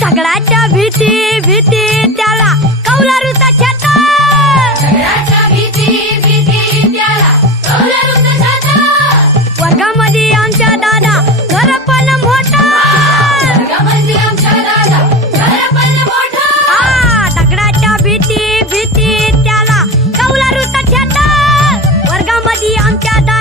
झगडाच्या भीती भीती त्याला कौलारूचा छाता, झगडाच्या भीती भीती त्याला कौलारूचा छाता. वर्गामध्ये आमच्या दादा घर पण मोठा, वर्गामध्ये आमच्या दादा घर पण मोठा. झगडाच्या भीती भीती त्याला कौलारूचा छाता, वर्गामध्ये आमच्या दादा